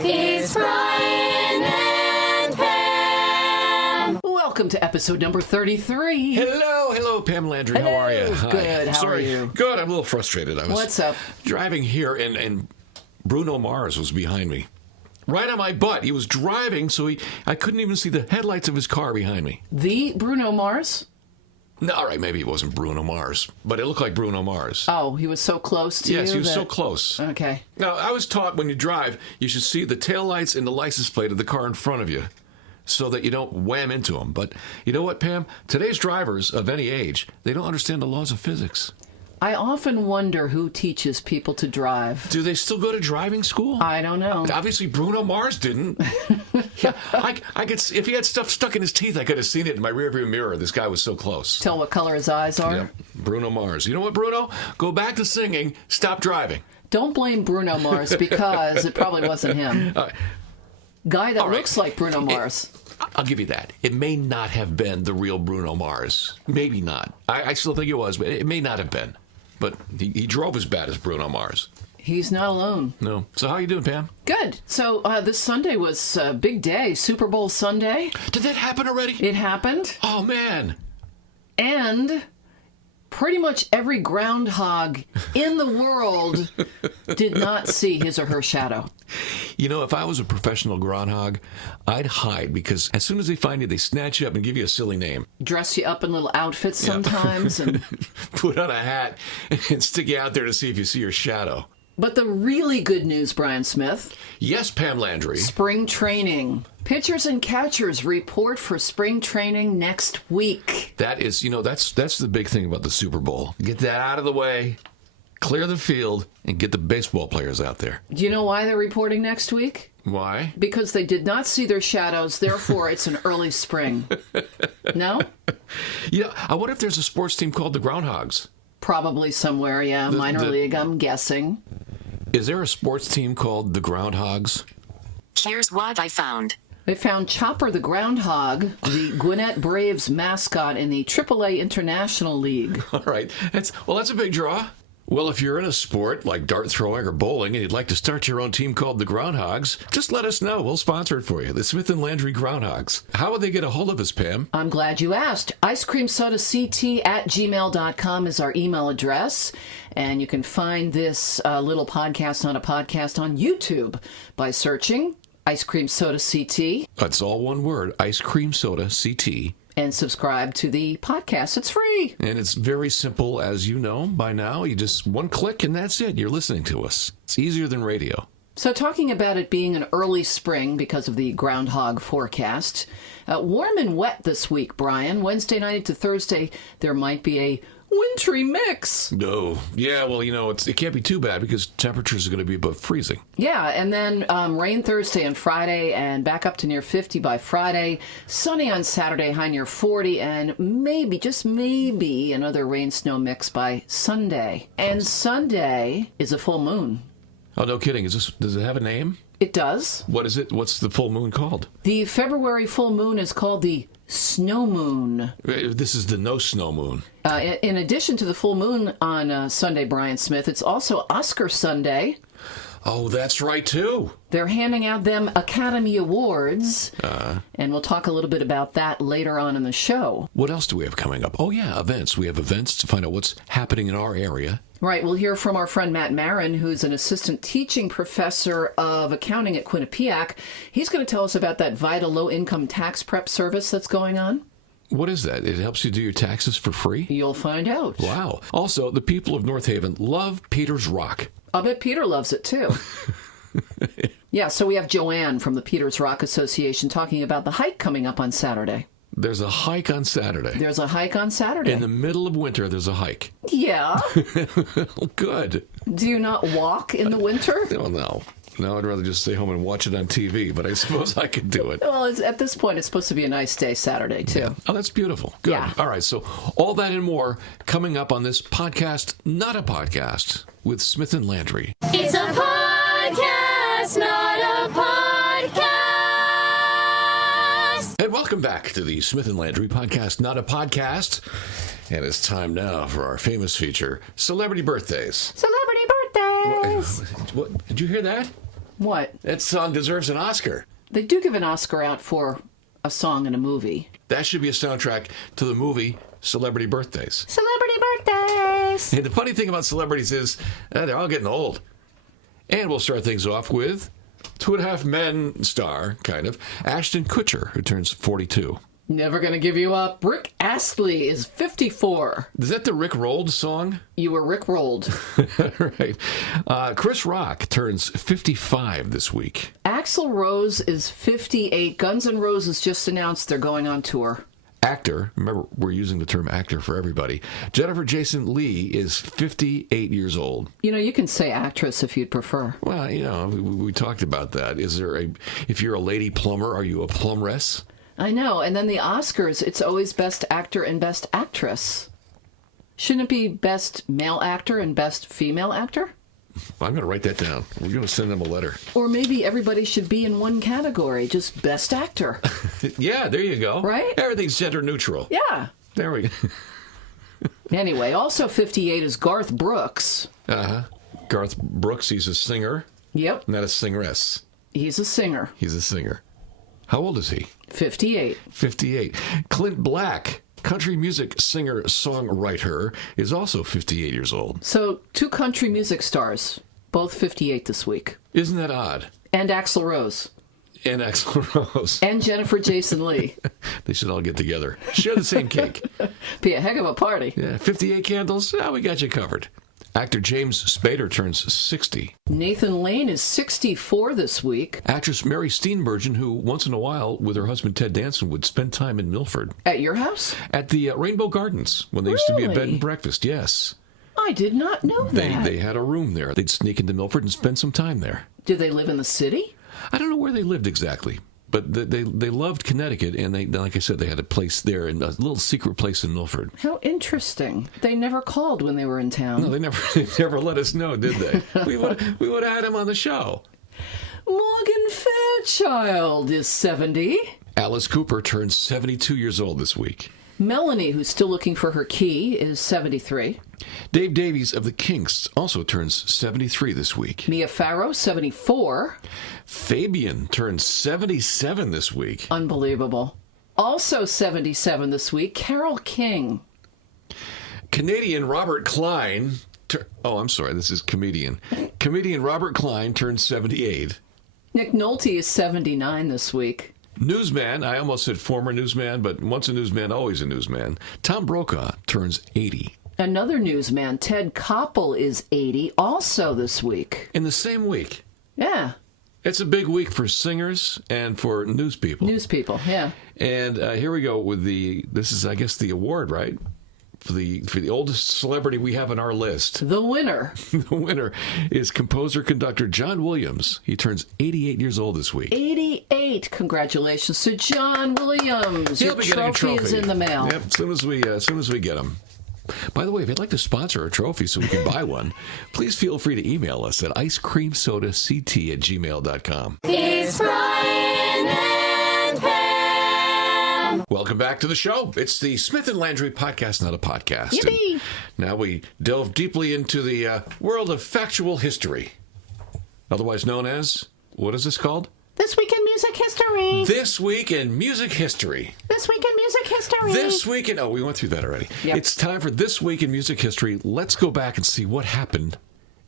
It's Brian and Pam. Welcome to episode number 33. Hello, Pam Landry. How are you? Hi. Good. How are you? Good. I'm a little frustrated. What's up? Driving here, and Bruno Mars was behind me, right on my butt. He was driving, so I couldn't even see the headlights of his car behind me. The Bruno Mars? No, all right, maybe it wasn't Bruno Mars, but it looked like Bruno Mars. Oh, he was so close to you? Yes, he was so close. Okay. Now, I was taught when you drive, you should see the taillights and the license plate of the car in front of you so that you don't wham into them. But you know what, Pam? Today's drivers of any age, they don't understand the laws of physics. I often wonder who teaches people to drive. Do they still go to driving school? I don't know. Obviously, Bruno Mars didn't. Yeah, I could, if he had stuff stuck in his teeth, I could have seen it in my rearview mirror. This guy was so close. Tell what color his eyes are? Yeah, Bruno Mars. You know what, Bruno? Go back to singing. Stop driving. Don't blame Bruno Mars because it probably wasn't him. Guy that looks like Bruno Mars. I'll give you that. It may not have been the real Bruno Mars. Maybe not. I still think it was, but it may not have been. But he drove as bad as Bruno Mars. He's not alone. No. So how you doing, Pam? Good. So this Sunday was a big day, Super Bowl Sunday. Did that happen already? It happened. Oh, man. And pretty much every groundhog in the world did not see his or her shadow. You know, if I was a professional groundhog, I'd hide because as soon as they find you, they snatch you up and give you a silly name. Dress you up in little outfits sometimes. And put on a hat and stick you out there to see if you see your shadow. But the really good news, Brian Smith. Yes, Pam Landry. Spring training. Pitchers and catchers report for spring training next week. That is, that's the big thing about the Super Bowl. Get that out of the way, clear the field, and get the baseball players out there. Do you know why they're reporting next week? Why? Because they did not see their shadows, therefore it's an early spring. No? I wonder if there's a sports team called the Groundhogs. Probably somewhere, yeah. Minor league, I'm guessing. Is there a sports team called the Groundhogs? Here's what I found. They found Chopper the Groundhog, the Gwinnett Braves mascot in the AAA International League. All right. That's a big draw. Well, if you're in a sport like dart throwing or bowling and you'd like to start your own team called the Groundhogs, just let us know. We'll sponsor it for you. The Smith & Landry Groundhogs. How would they get a hold of us, Pam? I'm glad you asked. icecreamsodact@gmail.com is our email address. And you can find this little podcast, not a podcast, on YouTube by searching Ice Cream Soda CT. That's all one word, Ice Cream Soda CT. And subscribe to the podcast. It's free. And it's very simple, as you know by now. You just one click and that's it. You're listening to us. It's easier than radio. So talking about it being an early spring because of the groundhog forecast, warm and wet this week, Brian. Wednesday night to Thursday, there might be a wintry mix. No. Yeah, well, it can't be too bad because temperatures are going to be above freezing. Yeah, and then rain Thursday and Friday and back up to near 50 by Friday. Sunny on Saturday, high near 40, and maybe, just maybe, another rain-snow mix by Sunday. And Sunday is a full moon. Oh, no kidding. Does it have a name? It does. What is it? What's the full moon called? The February full moon is called the snow moon. This is the no snow moon. In addition to the full moon on Sunday, Brian Smith, it's also Oscar Sunday. Oh, that's right, too. They're handing out them Academy Awards, and we'll talk a little bit about that later on in the show. What else do we have coming up? Oh, yeah, events. We have events to find out what's happening in our area. Right, we'll hear from our friend Matt Marin, who's an assistant teaching professor of accounting at Quinnipiac. He's going to tell us about that VITA low-income tax prep service that's going on. What is that? It helps you do your taxes for free? You'll find out. Wow. Also, the people of North Haven love Peter's Rock. I bet Peter loves it, too. Yeah, so we have Joanne from the Peters Rock Association talking about the hike coming up on Saturday. There's a hike on Saturday. There's a hike on Saturday. In the middle of winter, there's a hike. Yeah. Oh, good. Do you not walk in the winter? Oh, no. No, I'd rather just stay home and watch it on TV, but I suppose I could do it. Well, at this point, it's supposed to be a nice day Saturday, too. Yeah. Oh, that's beautiful. Good. Yeah. All right, so all that and more coming up on this podcast, not a podcast, with Smith & Landry. It's a podcast, not a podcast. And welcome back to the Smith & Landry podcast, not a podcast. And it's time now for our famous feature, Celebrity Birthdays. Celebrity birthdays! What? Did you hear that? What? That song deserves an Oscar. They do give an Oscar out for a song in a movie. That should be a soundtrack to the movie Celebrity Birthdays. Celebrity birthdays! And the funny thing about celebrities is they're all getting old. And we'll start things off with Two and a Half Men star, kind of, Ashton Kutcher, who turns 42. Never gonna give you up. Rick Astley is 54. Is that the Rick Rolled song? You were Rick rolled. Right. Chris Rock turns 55 this week. Axl Rose is 58. Guns N' Roses just announced they're going on tour. Actor, remember we're using the term actor for everybody. Jennifer Jason Leigh is 58 years old. You know, you can say actress if you'd prefer. Well, we talked about that. If you're a lady plumber, are you a plumbress? I know. And then the Oscars, it's always Best Actor and Best Actress. Shouldn't it be Best Male Actor and Best Female Actor? I'm going to write that down. We're going to send them a letter. Or maybe everybody should be in one category, just Best Actor. Yeah, there you go. Right? Everything's gender neutral. Yeah. There we go. Anyway, also 58 is Garth Brooks. Uh-huh. Garth Brooks, he's a singer, Yep. not a singeress. He's a singer. He's a singer. How old is he? 58. 58. Clint Black, country music singer-songwriter, is also 58 years old. So, two country music stars, both 58 this week. Isn't that odd? And Axl Rose. And Axl Rose. And Jennifer Jason Leigh. They should all get together. Share the same cake. Be a heck of a party. Yeah, 58 candles? We got you covered. Actor James Spader turns 60. Nathan Lane is 64 this week. Actress Mary Steenburgen, who once in a while, with her husband Ted Danson, would spend time in Milford. At your house? At the Rainbow Gardens, when they used to be a bed Really? and breakfast, yes. I did not know that. They had a room there. They'd sneak into Milford and spend some time there. Do they live in the city? I don't know where they lived exactly, but they loved Connecticut, and they, like I said, they had a place there, in a little secret place in Milford. How interesting. They never called when they were in town. No, they never let us know, did they? we would have had him on the show. Morgan Fairchild is 70. Alice Cooper turns 72 years old this week. Melanie, who's still looking for her key, is 73. Dave Davies of the Kinks also turns 73 this week. Mia Farrow, 74. Fabian turns 77 this week. Unbelievable. Also 77 this week, Carole King. Canadian Robert Klein. I'm sorry, this is comedian. Comedian Robert Klein turns 78. Nick Nolte is 79 this week. Newsman, I almost said former newsman, but once a newsman, always a newsman. Tom Brokaw turns 80. Another newsman, Ted Koppel, is 80 also this week. In the same week. Yeah. It's a big week for singers and for news people. News people, yeah. And here we go with this is, I guess, the award, right? For the oldest celebrity we have on our list. The winner. The winner is composer-conductor John Williams. He turns 88 years old this week. 88. Congratulations to John Williams. He'll Your be getting a trophy. is in the mail. Yep, as soon as we get him. By the way, if you'd like to sponsor a trophy so we can buy one, please feel free to email us at icecreamsodact@gmail.com. It's Brian and Pam. Welcome back to the show. It's the Smith and Landry podcast, not a podcast. Yippee. And now we delve deeply into the world of factual history, otherwise known as, what is this called? This Week in Music History. This Week in Music History. This Week in Music History. This week in... Oh, we went through that already. Yep. It's time for This Week in Music History. Let's go back and see what happened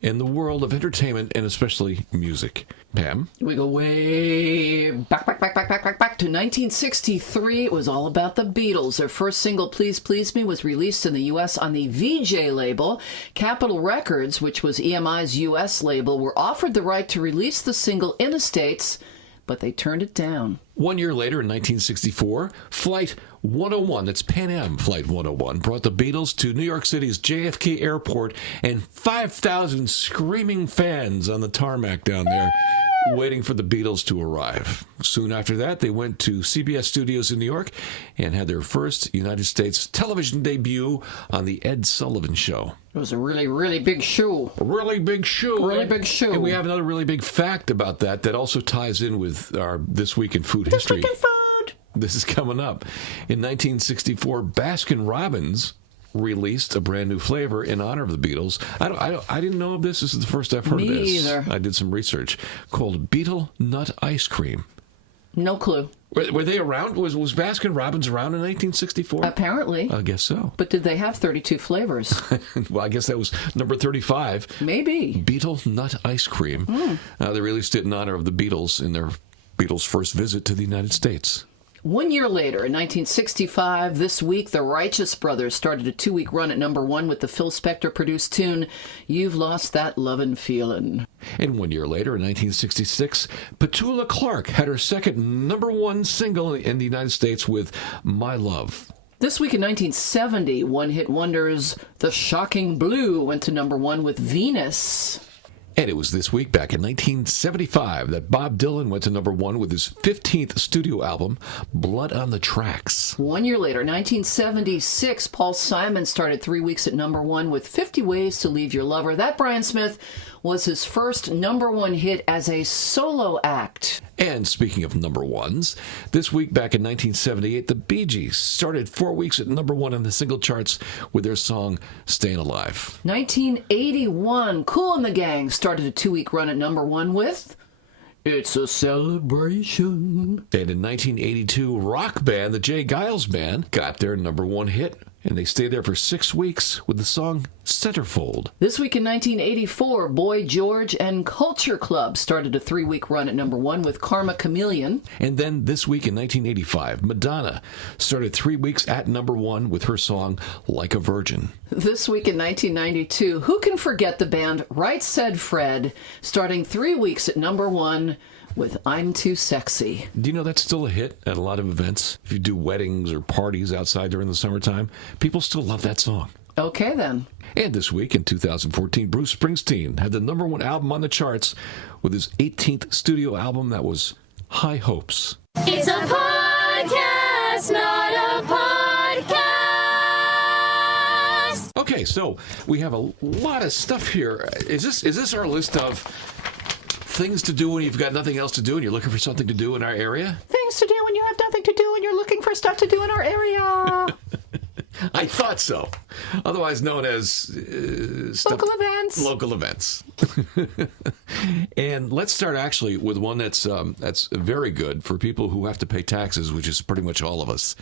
in the world of entertainment and especially music. Pam? We go way back to 1963. It was all about the Beatles. Their first single, Please Please Me, was released in the U.S. on the VJ label. Capitol Records, which was EMI's U.S. label, were offered the right to release the single in the States, but they turned it down. 1 year later, in 1964, Flight 101, that's Pan Am Flight 101, brought the Beatles to New York City's JFK Airport, and 5,000 screaming fans on the tarmac down there waiting for the Beatles to arrive. Soon after that, they went to CBS Studios in New York and had their first United States television debut on The Ed Sullivan Show. It was a really, really big show. A really big show. Really big show. And we have another really big fact about that also ties in with our This Week in Food This History. Week in Food. This is coming up. In 1964, Baskin-Robbins released a brand new flavor in honor of the Beatles. I didn't know of this. This is the first I've heard of this. Me either. I did some research called Beetle Nut Ice Cream. No clue. Were they around? Was Baskin Robbins around in 1964? Apparently. I guess so. But did they have 32 flavors? Well, I guess that was number 35. Maybe. Beetle Nut Ice Cream. They released it in honor of the Beatles in their Beatles' first visit to the United States. 1 year later, in 1965, this week, the Righteous Brothers started a 2-week run at number 1 with the Phil Spector-produced tune, You've Lost That Lovin' Feelin'. And 1 year later, in 1966, Petula Clark had her second number 1 single in the United States with My Love. This week in 1970, one-hit wonders The Shocking Blue went to number 1 with Venus. And it was this week, back in 1975, that Bob Dylan went to number 1 with his 15th studio album, Blood on the Tracks. 1 year later, 1976, Paul Simon started 3 weeks at number 1 with 50 Ways to Leave Your Lover. That, Brian Smith, was his first number 1 hit as a solo act. And speaking of number 1s, this week back in 1978, the Bee Gees started 4 weeks at number 1 on the single charts with their song Stayin' Alive. 1981, Kool and the Gang started a 2-week run at number 1 with It's a Celebration. And in 1982, rock band, the Jay Giles Band, got their number 1 hit, and they stayed there for 6 weeks with the song Centerfold. This week in 1984, Boy George and Culture Club started a 3-week run at number 1 with Karma Chameleon. And then this week in 1985, Madonna started 3 weeks at number 1 with her song Like a Virgin. This week in 1992, who can forget the band Right Said Fred, starting 3 weeks at number 1 with I'm Too Sexy. Do you know that's still a hit at a lot of events? If you do weddings or parties outside during the summertime, people still love that song. Okay, then. And this week in 2014, Bruce Springsteen had the number 1 album on the charts with his 18th studio album that was High Hopes. It's a podcast, not a podcast. Okay, so we have a lot of stuff here. Is this our list of things to do when you've got nothing else to do and you're looking for something to do in our area? Things to do when you have nothing to do and you're looking for stuff to do in our area. I thought so. Otherwise known as Local events. Local events. And let's start actually with one that's very good for people who have to pay taxes, which is pretty much all of us.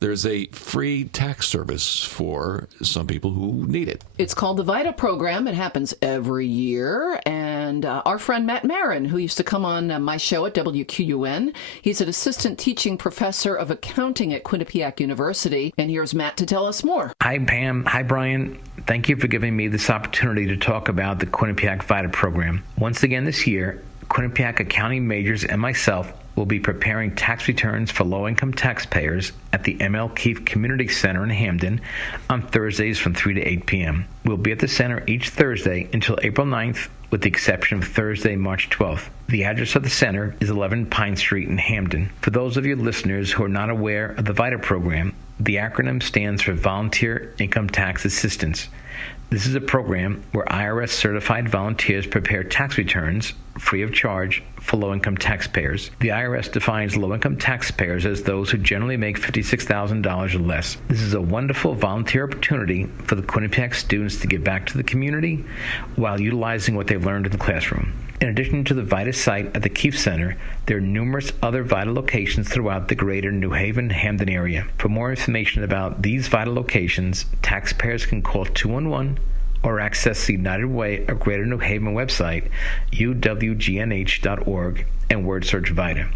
There's a free tax service for some people who need it. It's called the VITA program. It happens every year. And our friend Matt Marin, who used to come on my show at WQUN, he's an assistant teaching professor of accounting at Quinnipiac University. And here's Matt to tell us more. Hi, Pam. Hi, Brian. Thank you for giving me this opportunity to talk about the Quinnipiac VITA program. Once again this year, Quinnipiac accounting majors and myself will be preparing tax returns for low-income taxpayers at the M.L. Keefe Community Center in Hamden on Thursdays from 3 to 8 p.m. We'll be at the center each Thursday until April 9th, with the exception of Thursday, March 12th. The address of the center is 11 Pine Street in Hamden. For those of your listeners who are not aware of the VITA program, the acronym stands for Volunteer Income Tax Assistance. This is a program where IRS-certified volunteers prepare tax returns free of charge for low-income taxpayers. The IRS defines low-income taxpayers as those who generally make $56,000 or less. This is a wonderful volunteer opportunity for the Quinnipiac students to give back to the community while utilizing what they've learned in the classroom. In addition to the VITA site at the Keefe Center, there are numerous other VITA locations throughout the greater New Haven-Hamden area. For more information about these VITA locations, taxpayers can call 211 or access the United Way of Greater New Haven website, uwgnh.org, and word search VITA.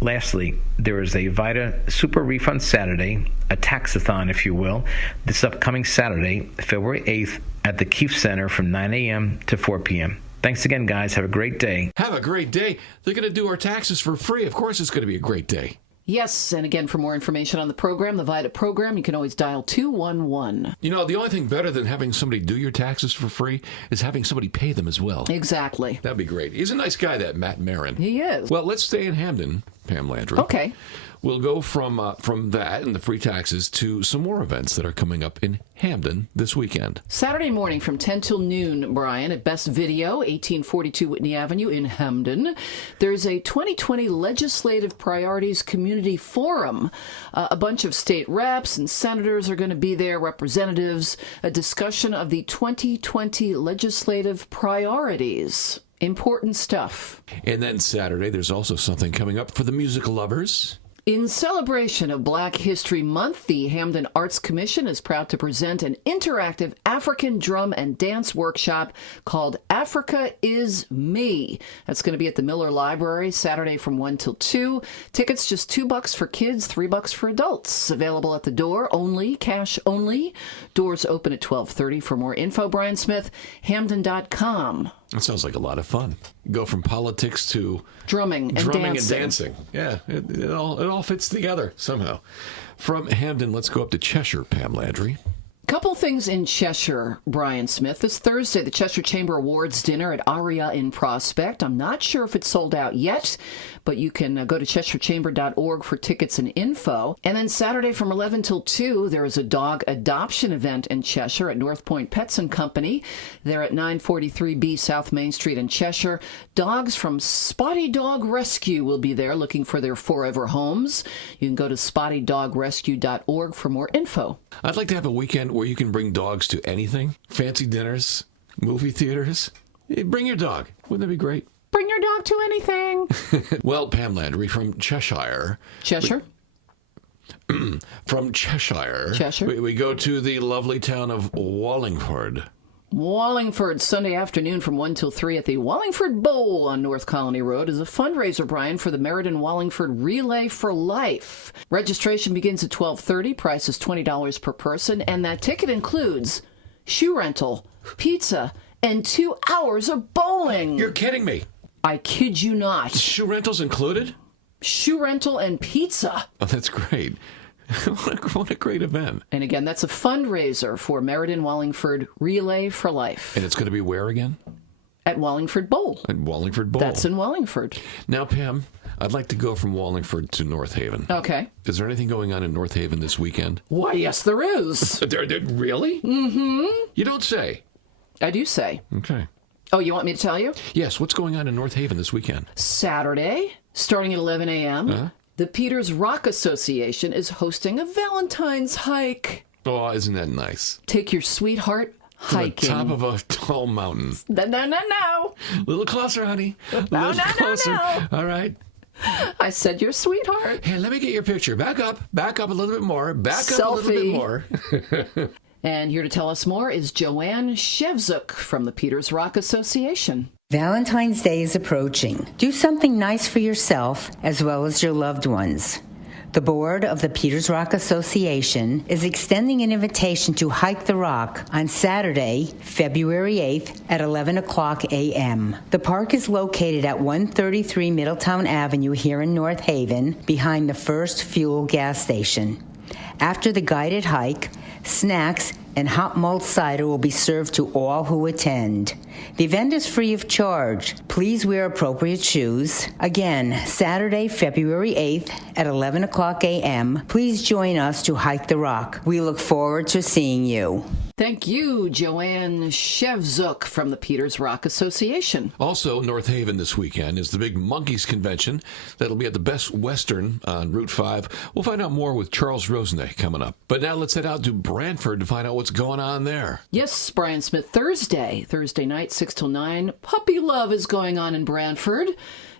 Lastly, there is a VITA Super Refund Saturday, a taxathon if you will, this upcoming Saturday, February 8th, at the Keefe Center from 9 a.m. to 4 p.m. Thanks again, guys. Have a great day. Have a great day. They're going to do our taxes for free. Of course it's going to be a great day. Yes, and again, for more information on the program, the VITA program, you can always dial 211. You know, the only thing better than having somebody do your taxes for free is having somebody pay them as well. Exactly. That'd be great. He's a nice guy, that Matt Marin. He is. Well, let's stay in Hamden. Pam Landry. Okay. We'll go from that and the free taxes to some more events that are coming up in Hamden this weekend. Saturday morning from 10 till noon, Brian, at Best Video, 1842 Whitney Avenue in Hamden. There's a 2020 Legislative Priorities Community Forum. A bunch of state reps and senators are going to be there, representatives, a discussion of the 2020 legislative priorities. Important stuff. And then Saturday, there's also something coming up for the music lovers. In celebration of Black History Month, the Hamden Arts Commission is proud to present an interactive African drum and dance workshop called Africa is Me. That's going to be at the Miller Library Saturday from 1 till 2. Tickets just $2 for kids, $3 for adults. Available at the door only, cash only. Doors open at 12:30. For more info, Brian Smith, Hamden.com. That sounds like a lot of fun. Go from politics to Drumming and dancing. Yeah, it all fits together somehow. From Hamden, let's go up to Cheshire, Pam Landry. Couple things in Cheshire, Brian Smith. This Thursday, the Cheshire Chamber Awards dinner at Aria in Prospect. I'm not sure if it's sold out yet, but you can go to CheshireChamber.org for tickets and info. And then Saturday from 11 till 2, there is a dog adoption event in Cheshire at North Point Pets and Company. They're at 943B South Main Street in Cheshire. Dogs from Spotty Dog Rescue will be there looking for their forever homes. You can go to SpottyDogRescue.org for more info. I'd like to have a weekend where you can bring dogs to anything. Fancy dinners, movie theaters. Bring your dog. Wouldn't that be great? Bring your dog to anything. Well, Pam Landry from Cheshire. Cheshire? From Cheshire. Cheshire. We go to the lovely town of Wallingford. Wallingford, Sunday afternoon from 1 till 3 at the Wallingford Bowl on North Colony Road is a fundraiser, Brian, for the Meriden Wallingford Relay for Life. Registration begins at 12:30. Price is $20 per person, and that ticket includes shoe rental, pizza, and 2 hours of bowling. You're kidding me. I kid you not. Shoe rentals included? Shoe rental and pizza. Oh, that's great. What a great event. And again, that's a fundraiser for Meriden Wallingford Relay for Life. And it's going to be where again? At Wallingford Bowl. At Wallingford Bowl. That's in Wallingford. Now, Pam, I'd like to go from Wallingford to North Haven. Okay. Is there anything going on in North Haven this weekend? Why, yes, there is. Really? Mm-hmm. You don't say. I do say. Okay. Oh, you want me to tell you? Yes, what's going on in North Haven this weekend? Saturday, starting at 11 a.m., the Peters Rock Association is hosting a Valentine's hike. Oh, isn't that nice? Take your sweetheart hiking. To the top of a tall mountain. No. A little closer, honey. No. All right. I said your sweetheart. Hey, let me get your picture. Back up a little bit more. Back up a little bit more. And here to tell us more is Joanne Shevzuk from the Peters Rock Association. Valentine's Day is approaching. Do something nice for yourself as well as your loved ones. The board of the Peters Rock Association is extending an invitation to hike the rock on Saturday, February 8th at 11 o'clock a.m. The park is located at 133 Middletown Avenue here in North Haven, behind the First Fuel gas station. After the guided hike, snacks and hot mulled cider will be served to all who attend. The event is free of charge. Please wear appropriate shoes. Again, Saturday, February 8th at 11 o'clock a.m. Please join us to hike the rock. We look forward to seeing you. Thank you, Joanne Shevzuk from the Peters Rock Association. Also, North Haven this weekend is the big Monkeys Convention. That'll be at the Best Western on Route 5. We'll find out more with Charles Rosenday coming up. But now let's head out to Brantford to find out what's going on there. Yes, Brian Smith, Thursday night, 6 till 9. Puppy Love is going on in Brantford.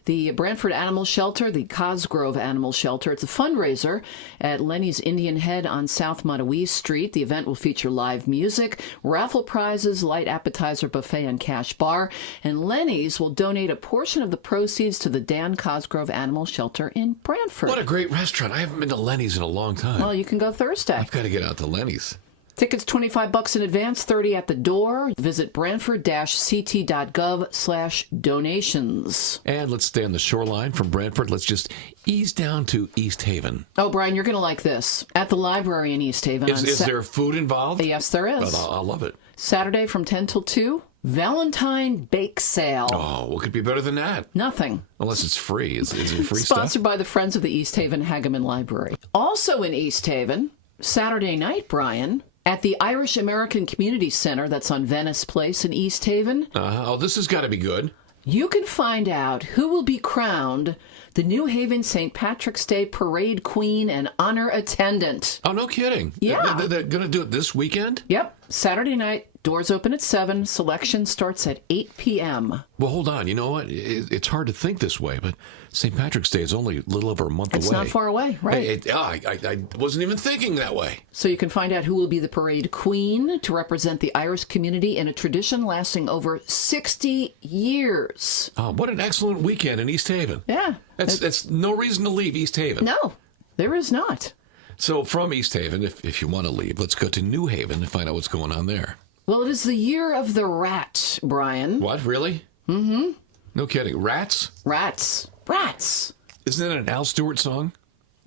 The Brantford Animal Shelter, the Cosgrove Animal Shelter. It's a fundraiser at Lenny's Indian Head on South Montague Street. The event will feature live music, raffle prizes, light appetizer buffet, and cash bar. And Lenny's will donate a portion of the proceeds to the Dan Cosgrove Animal Shelter in Brantford. What a great restaurant. I haven't been to Lenny's in a long time. Well, you can go Thursday. I've got to get out to Lenny's. Tickets $25 in advance, $30 at the door. Visit brantford-ct.gov/donations. And let's stay on the shoreline from Brantford. Let's just ease down to East Haven. Oh, Brian, you're going to like this. At the library in East Haven. Is there food involved? Yes, there is. But I'll love it. Saturday from 10 till 2, Valentine Bake Sale. Oh, what could be better than that? Nothing. Unless it's free. Is it free Sponsored stuff? by the Friends of the East Haven Hageman Library. Also in East Haven, Saturday night, Brian, at the Irish American Community Center that's on Venice Place in East Haven, Oh, this has got to be good. you can find out who will be crowned the New Haven St. Patrick's Day Parade Queen and Honor Attendant. Oh, no kidding. Yeah. They're going to do it this weekend? Yep, Saturday night, doors open at 7, selection starts at 8 p.m. Well, hold on. You know what? It's hard to think this way, but St. Patrick's Day is only a little over a month It's away. not far away, right? I wasn't even thinking that way. So you can find out who will be the parade queen to represent the Irish community in a tradition lasting over 60 years. Oh, what an excellent weekend in East Haven. Yeah. That's no reason to leave East Haven. No, there is not. So from East Haven, if you want to leave, let's go to New Haven and find out what's going on there. Well, it is the year of the rat, Brian. What, really? Mm-hmm. No kidding. Rats? Rats. Rats. Isn't that an Al Stewart song?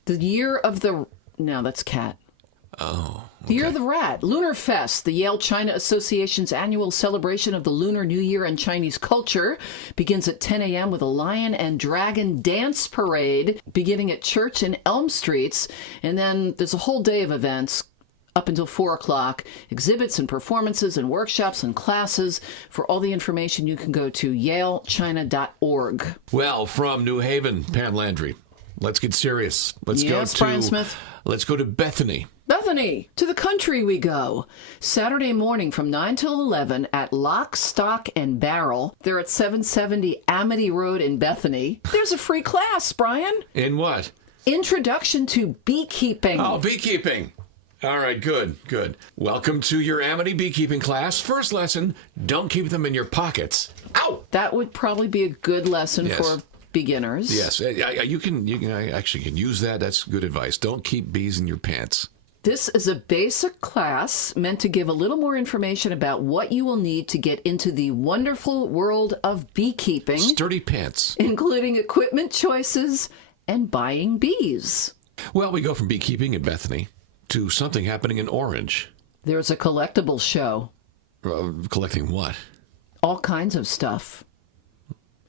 The year of the... No, that's cat. Oh. The Year of the Rat, Lunar Fest, the Yale China Association's annual celebration of the Lunar New Year and Chinese culture, begins at 10 a.m. with a lion and dragon dance parade beginning at Church and Elm Streets. And then there's a whole day of events up until 4 o'clock, exhibits and performances and workshops and classes. For all the information, you can go to yalechina.org. Well, from New Haven, Pam Landry, let's get serious. Let's Yes, go to... Brian Smith. Let's go to Bethany. Bethany, to the country we go. Saturday morning from 9 till 11 at Lock, Stock, and Barrel. They're at 770 Amity Road in Bethany. There's a free class, Brian. In what? Introduction to Beekeeping. Oh, beekeeping. All right, good. Welcome to your Amity beekeeping class. First lesson, don't keep them in your pockets. Ow! That would probably be a good lesson Yes. for beginners. Yes, I actually can use that. That's good advice. Don't keep bees in your pants. This is a basic class meant to give a little more information about what you will need to get into the wonderful world of beekeeping, Sturdy pants. including equipment choices and buying bees. Well, we go from beekeeping in Bethany to something happening in Orange. There's a collectibles show. Collecting what? All kinds of stuff.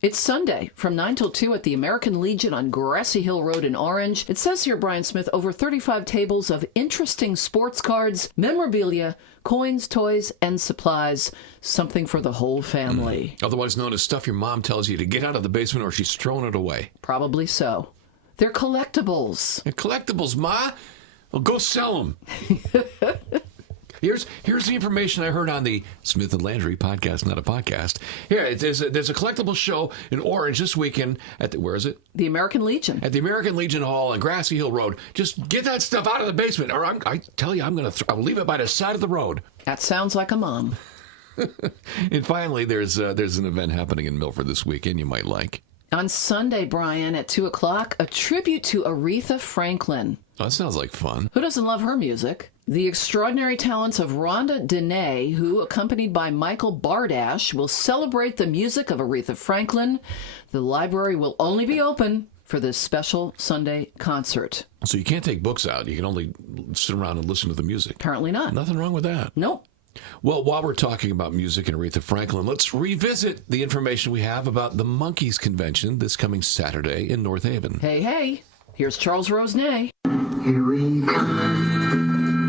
It's Sunday from 9 till 2 at the American Legion on Grassy Hill Road in Orange. It says here, Brian Smith, over 35 tables of interesting sports cards, memorabilia, coins, toys, and supplies. Something for the whole family. Otherwise known as stuff your mom tells you to get out of the basement or she's thrown it away. Probably so. They're collectibles. And collectibles, Ma? Well, go sell them. Here's the information I heard on the Smith and Landry podcast, not a podcast. Here, there's a collectible show in Orange this weekend at where is it? The American Legion. At the American Legion Hall on Grassy Hill Road. Just get that stuff out of the basement, or I tell you, I'll leave it by the side of the road. That sounds like a mom. And finally, there's an event happening in Milford this weekend you might like. On Sunday, Brian, at 2 o'clock, a tribute to Aretha Franklin. Oh, that sounds like fun. Who doesn't love her music? The extraordinary talents of Rhonda Dene, who, accompanied by Michael Bardash, will celebrate the music of Aretha Franklin. The library will only be open for this special Sunday concert. So you can't take books out. You can only sit around and listen to the music. Apparently not. Nothing wrong with that. Nope. Well, while we're talking about music and Aretha Franklin, let's revisit the information we have about the Monkees Convention this coming Saturday in North Haven. Hey, here's Charles Rosenay.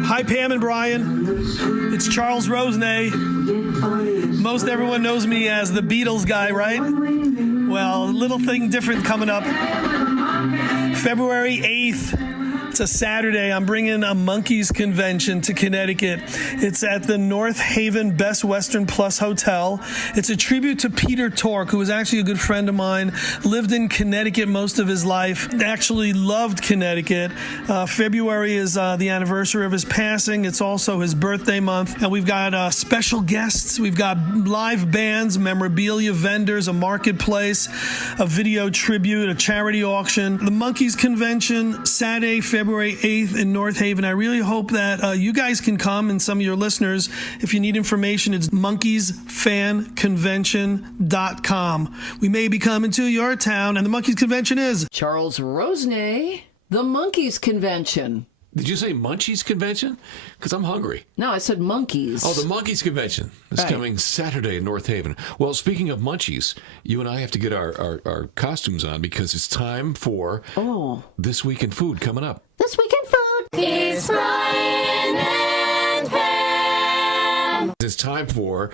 Hi, Pam and Brian. It's Charles Rosenay. Most everyone knows me as the Beatles guy, right? Well, a little thing different coming up. February 8th. It's a Saturday. I'm bringing a Monkees Convention to Connecticut. It's at the North Haven Best Western Plus Hotel. It's a tribute to Peter Tork, who was actually a good friend of mine, lived in Connecticut most of his life, actually loved Connecticut. February is the anniversary of his passing. It's also his birthday month. And we've got special guests. We've got live bands, memorabilia vendors, a marketplace, a video tribute, a charity auction. The Monkees Convention, Saturday, February 8th in North Haven. I really hope that you guys can come, and some of your listeners. If you need information, it's monkeysfanconvention.com. We may be coming to your town, and the Monkees Convention is Charles Rosenay, the Monkees Convention. Did you say Munchies Convention? Because I'm hungry. No, I said monkeys. Oh, the Monkeys Convention is Right. coming Saturday in North Haven. Well, speaking of munchies, you and I have to get our costumes on because it's time for This Week in Food coming up. This Week in Food. It's Brian and Pam. It's time for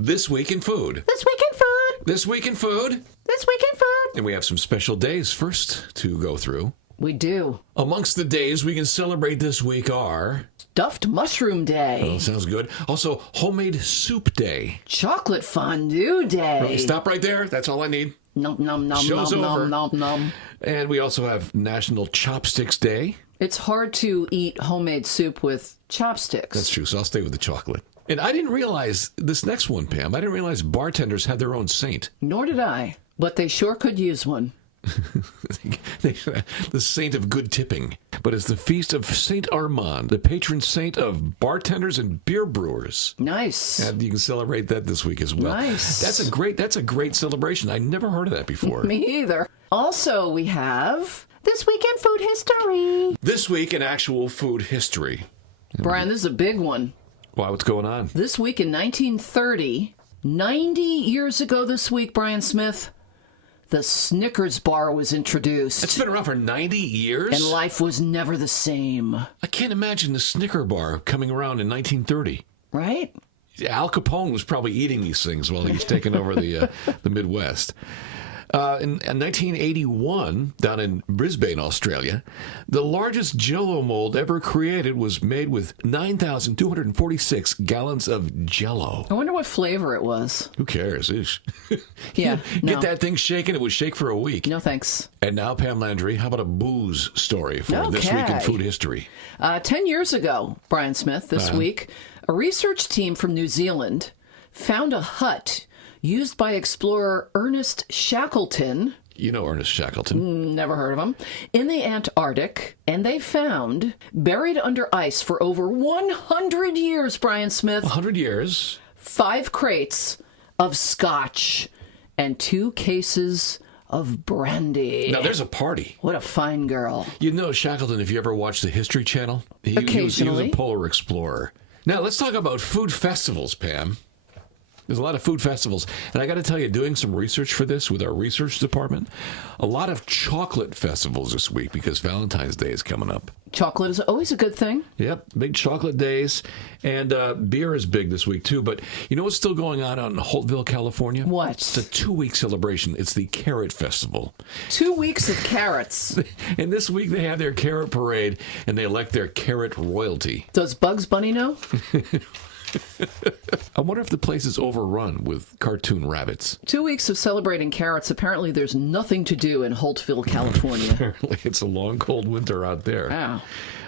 This Week in Food. This Week in Food. This Week in Food. This Week in Food. And we have some special days first to go through. We do. Amongst the days we can celebrate this week are... Stuffed Mushroom Day. Oh, sounds good. Also, Homemade Soup Day. Chocolate Fondue Day. Okay, stop right there. That's all I need. Nom nom nom Show's nom over. nom nom nom. And we also have National Chopsticks Day. It's hard to eat homemade soup with chopsticks. That's true, so I'll stay with the chocolate. And I didn't realize this next one, Pam. I didn't realize bartenders had their own saint. Nor did I, but they sure could use one. The saint of good tipping. But it's the feast of Saint Armand, the patron saint of bartenders and beer brewers. Nice. And you can celebrate that this week as well. Nice. That's a great celebration. I never heard of that before. Me either. Also, we have This Week in Food History. This week in actual food history. Brian, this is a big one. Wow, what's going on? This week in 1930, 90 years ago this week, Brian Smith, the Snickers bar was introduced. It's been around for 90 years? And life was never the same. I can't imagine the Snicker bar coming around in 1930. Right? Al Capone was probably eating these things while he was taking over the Midwest. In 1981, down in Brisbane, Australia, the largest Jell-O mold ever created was made with 9,246 gallons of Jell-O. I wonder what flavor it was. Who cares? Ish. Yeah, no. Get that thing shaking, it would shake for a week. No thanks. And now, Pam Landry, how about a booze story for This Week in Okay. Food History? 10 years ago, Brian Smith, this week, a research team from New Zealand found a hut used by explorer Ernest Shackleton. You know Ernest Shackleton. Never heard of him. In the Antarctic, and they found, buried under ice for over 100 years, Brian Smith, 100 years. 5 crates of scotch and 2 cases of brandy. Now, there's a party. What a fine girl. You know Shackleton, if you ever watch the History Channel, he was Occasionally. a polar explorer. Now, let's talk about food festivals, Pam. There's a lot of food festivals. And I got to tell you, doing some research for this with our research department, a lot of chocolate festivals this week because Valentine's Day is coming up. Chocolate is always a good thing. Yep, big chocolate days. And beer is big this week, too. But you know what's still going on out in Holtville, California? What? It's a 2-week celebration. It's the Carrot Festival. 2 weeks of carrots. And this week they have their carrot parade, and they elect their carrot royalty. Does Bugs Bunny know? I wonder if the place is overrun with cartoon rabbits. 2 weeks of celebrating carrots. Apparently, there's nothing to do in Holtville, California. Apparently, it's a long, cold winter out there. Wow.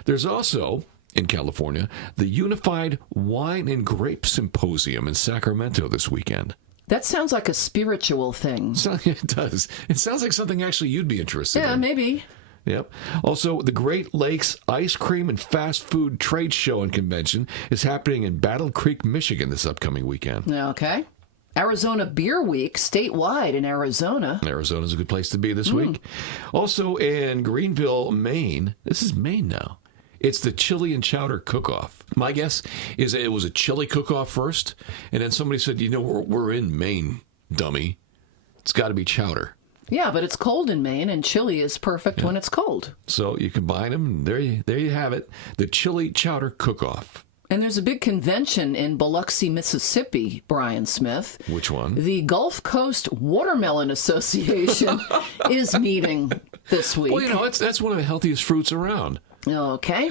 There's also, in California, the Unified Wine and Grape Symposium in Sacramento this weekend. That sounds like a spiritual thing. So, it does. It sounds like something actually you'd be interested Yeah, in. maybe. Yep. Also, the Great Lakes Ice Cream and Fast Food Trade Show and Convention is happening in Battle Creek, Michigan this upcoming weekend. Okay. Arizona Beer Week, statewide in Arizona. Arizona's a good place to be this week. Also in Greenville, Maine. This is Maine now. It's the Chili and Chowder Cook-Off. My guess is that it was a chili cook-off first, and then somebody said, you know, we're in Maine, dummy. It's got to be chowder. Yeah, but it's cold in Maine, and chili is perfect when it's cold. So you combine them, and there you have it. The Chili Chowder Cook-Off. And there's a big convention in Biloxi, Mississippi, Brian Smith. Which one? The Gulf Coast Watermelon Association is meeting this week. Well, you know, that's one of the healthiest fruits around. Okay.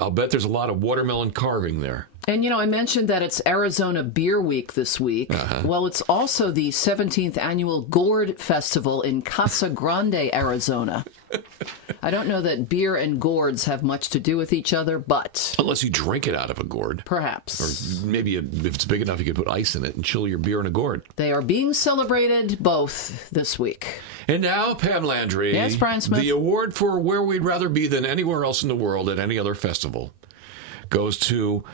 I'll bet there's a lot of watermelon carving there. And, you know, I mentioned that it's Arizona Beer Week this week. Well, it's also the 17th annual Gourd Festival in Casa Grande, Arizona. I don't know that beer and gourds have much to do with each other, but Unless you drink it out of a gourd. perhaps. Maybe if it's big enough, you could put ice in it and chill your beer in a gourd. They are being celebrated both this week. And now, Pam Landry. Yes, Brian Smith. The award for where we'd rather be than anywhere else in the world at any other festival goes to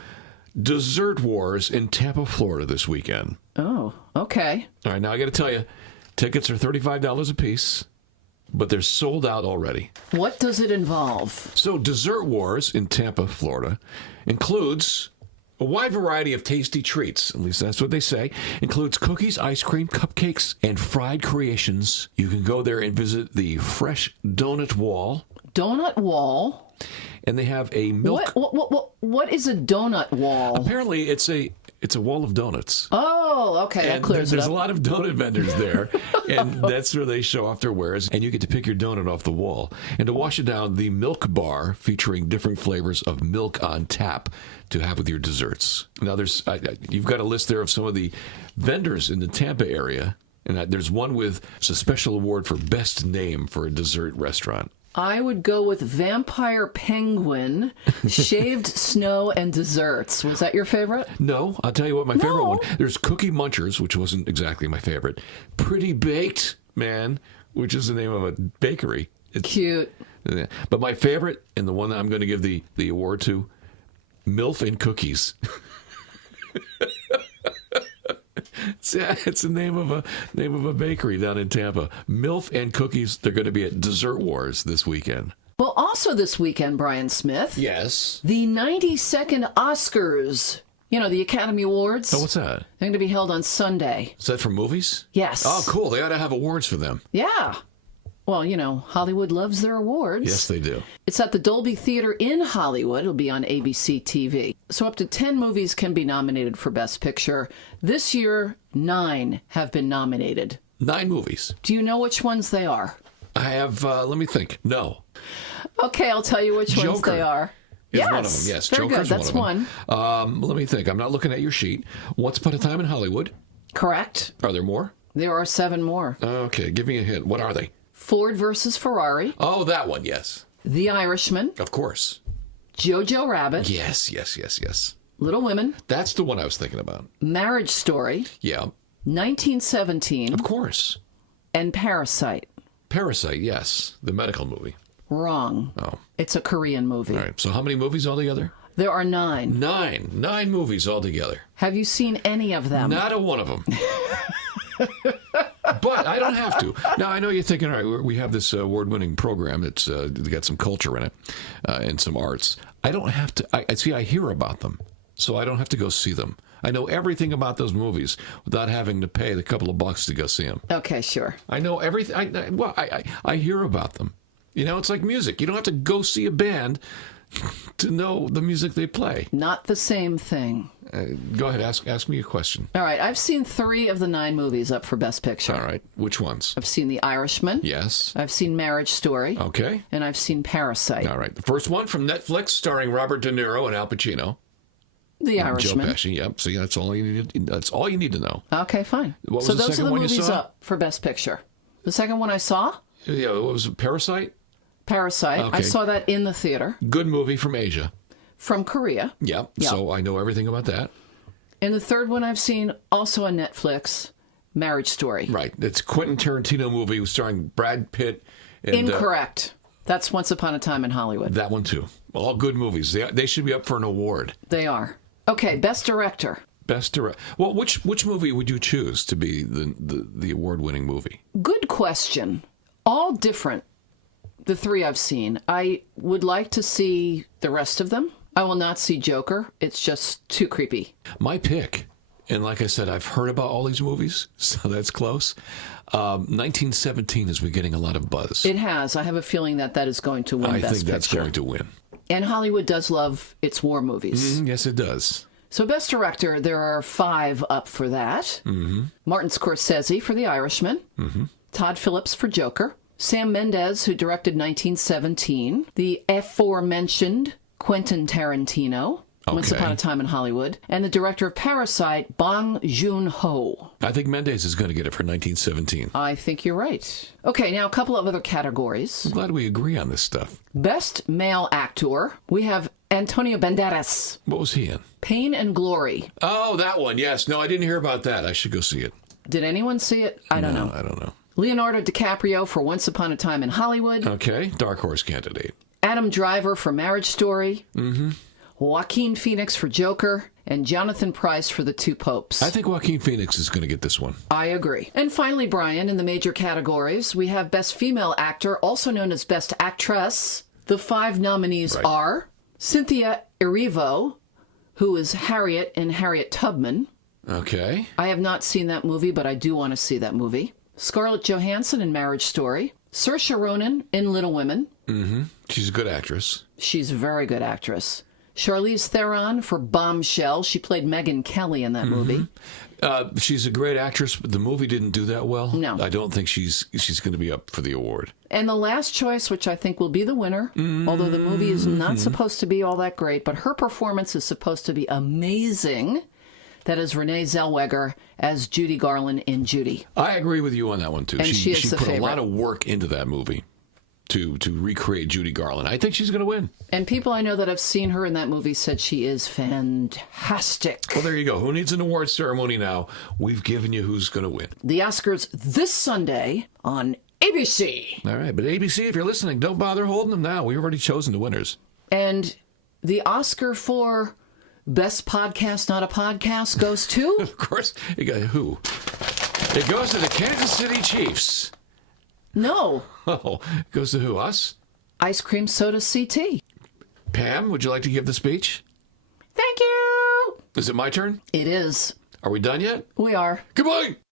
Dessert Wars in Tampa, Florida this weekend. Oh, okay. All right, now I got to tell you, tickets are $35 a piece. but they're sold out already. What does it involve? So Dessert Wars in Tampa, Florida, includes a wide variety of tasty treats, at least that's what they say. Includes cookies, ice cream, cupcakes, and fried creations. You can go there and visit the Fresh Donut Wall. Donut wall? And they have a milk... What is a donut wall? Apparently, it's a wall of donuts. Oh, okay, that And clears it there's up. a lot of donut vendors there, and that's where they show off their wares, and you get to pick your donut off the wall. And to wash it down, the Milk Bar, featuring different flavors of milk on tap to have with your desserts. Now, you've got a list there of some of the vendors in the Tampa area, and there's one with a special award for best name for a dessert restaurant. I would go with Vampire Penguin, Shaved Snow, and Desserts. Was that your favorite? No, I'll tell you what, my favorite one. There's Cookie Munchers, which wasn't exactly my favorite. Pretty Baked Man, which is the name of a bakery. It's cute. But my favorite, and the one that I'm going to give the award to, MILF and Cookies. It's the name of a bakery down in Tampa. MILF and Cookies. They're going to be at Dessert Wars this weekend. Well, also this weekend, Brian Smith. Yes. The 92nd Oscars. You know, the Academy Awards. Oh, what's that? They're going to be held on Sunday. Is that for movies? Yes. Oh, cool. They ought to have awards for them. Yeah. Well, you know, Hollywood loves their awards. Yes, they do. It's at the Dolby Theater in Hollywood. It'll be on ABC TV. So up to 10 movies can be nominated for Best Picture. This year, 9 have been nominated. 9 movies. Do you know which ones they are? I have, let me think. No. Okay, I'll tell you which ones Joker they are. is Yes, one of them. Yes, very Joker's good. That's one of them. Let me think. I'm not looking at your sheet. Once Upon a Time in Hollywood. Correct. Are there more? There are 7 more. Okay, give me a hint. What are they? Ford versus Ferrari. Oh, that one, yes. The Irishman. Of course. Jojo Rabbit. Yes. Little Women. That's the one I was thinking about. Marriage Story. Yeah. 1917. Of course. And Parasite. Parasite, yes. The medical movie. Wrong. Oh. It's a Korean movie. All right. So how many movies altogether? There are 9. 9 movies altogether. Have you seen any of them? Not a one of them. But I don't have to. Now, I know you're thinking, all right, we have this award-winning program that's got some culture in it and some arts. I don't have to. I hear about them, so I don't have to go see them. I know everything about those movies without having to pay the couple of bucks to go see them. Okay, sure. I know everything. I hear about them. You know, it's like music. You don't have to go see a band to know the music they play. Not the same thing. Go ahead, ask me a question. All right, I've seen 3 of the 9 movies up for Best Picture. All right, which ones? I've seen The Irishman. Yes. I've seen Marriage Story. Okay. And I've seen Parasite. All right. The first one from Netflix, starring Robert De Niro and Al Pacino. The And Irishman. Joe Pesci. Yep. See, that's all you need. That's all you need to know. Okay, fine. What was so the those are second the one you movies saw? up for Best Picture. The second one I saw, Yeah. What was it? Parasite? Parasite. I Okay. saw that in the theater. Good movie from Asia. From Korea. Yep. Yeah. So I know everything about that. And the third one I've seen, also on Netflix, Marriage Story. Right. It's Quentin Tarantino movie starring Brad Pitt. And, Incorrect. That's Once Upon a Time in Hollywood. that one too. All good movies. They should be up for an award. They are. Okay, Best Director. Best direct. Well, which movie would you choose to be the award-winning movie? Good question. All different. The 3 I've seen. I would like to see the rest of them. I will not see Joker. It's just too creepy. My pick, and like I said, I've heard about all these movies, so that's close. 1917 has been getting a lot of buzz. It has. I have a feeling that is going to win I Best think that's Picture. going to win. And Hollywood does love its war movies. Yes, it does. So Best Director, there are 5 up for that. Martin Scorsese for The Irishman. Todd Phillips for Joker. Sam Mendes, who directed 1917. The aforementioned Quentin Tarantino. Once Okay. Upon a Time in Hollywood. And the director of Parasite, Bong Joon-ho. I think Mendes is going to get it for 1917. I think you're right. Okay, now a couple of other categories. I'm glad we agree on this stuff. Best Male Actor, we have Antonio Banderas, What was he in? Pain and Glory. Oh, that one. Yes. No, I didn't hear about that. I should go see it. Did anyone see it? I don't know. I don't know. Leonardo DiCaprio for Once Upon a Time in Hollywood. Okay. Dark horse candidate. Adam Driver for Marriage Story. Joaquin Phoenix for Joker. and Jonathan Pryce for The Two Popes. I think Joaquin Phoenix is going to get this one. I agree. And finally, Brian, in the major categories, we have Best Female Actor, also known as Best Actress. The 5 nominees are Cynthia Erivo, who is Harriet in Harriet Tubman. Okay. I have not seen that movie, but I do want to see that movie. Scarlett Johansson in Marriage Story. Saoirse Ronan in Little Women. Mm-hmm. She's a good actress. She's a very good actress. Charlize Theron for Bombshell. She played Megyn Kelly in that movie. She's a great actress, but the movie didn't do that well. No. I don't think she's going to be up for the award. And the last choice, which I think will be the winner, although the movie is not supposed to be all that great, but her performance is supposed to be amazing. That is Renee Zellweger as Judy Garland in Judy. I agree with you on that one, too. And she is the put favorite. a lot of work into that movie to recreate Judy Garland. I think she's going to win. And people I know that have seen her in that movie said she is fantastic. Well, there you go. Who needs an award ceremony now? We've given you who's going to win. The Oscars this Sunday on ABC. All right, but ABC, if you're listening, don't bother holding them now. We've already chosen the winners. And the Oscar for Best Podcast Not a Podcast goes to? Of course, you got who? It goes to the Kansas City Chiefs. No. Oh, it goes to who? Us? Ice Cream Soda CT. Pam, would you like to give the speech? Thank you. Is it my turn? It is. Are we done yet? We are. Goodbye.